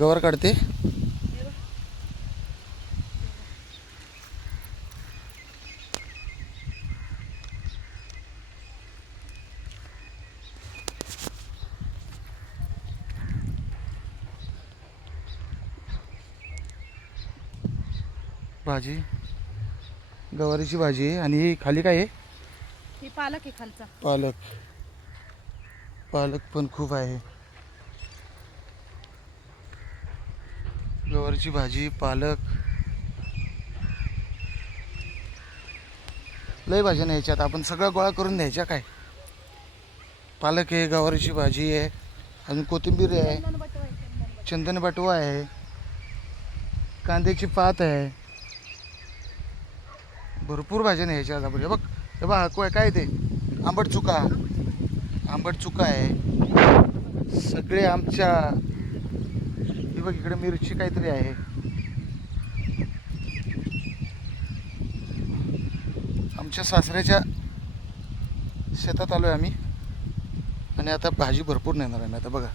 गवार काढते. भाजी गवारीची भाजी आहे. आणि ही खाली काय आहे? ही पालक आहे खालचा. पालक. पालक पण खूप आहे. गवारीची भाजी, पालक, लय भाज्या न्यायच्यात. आपण सगळं गोळा करून न्यायच्या काय. पालक आहे, गवारीची भाजी आहे, अजून कोथिंबीर आहे, चंदन बटवा आहे, चंदन बटवा. चंदन बटवा आहे, कांद्याची पात आहे. भरपूर भाज्या न्यायच्या आज आपण. हे बघ, हे बघ काय ते आंबट चुका. आंबट चुका आहे सगळे आमच्या. हे बघ इकडे मिरची काहीतरी आहे. आमच्या सासऱ्याच्या शेतात आलो आहे आम्ही. आणि आता भाजी भरपूर नेणार आहे. आता बघा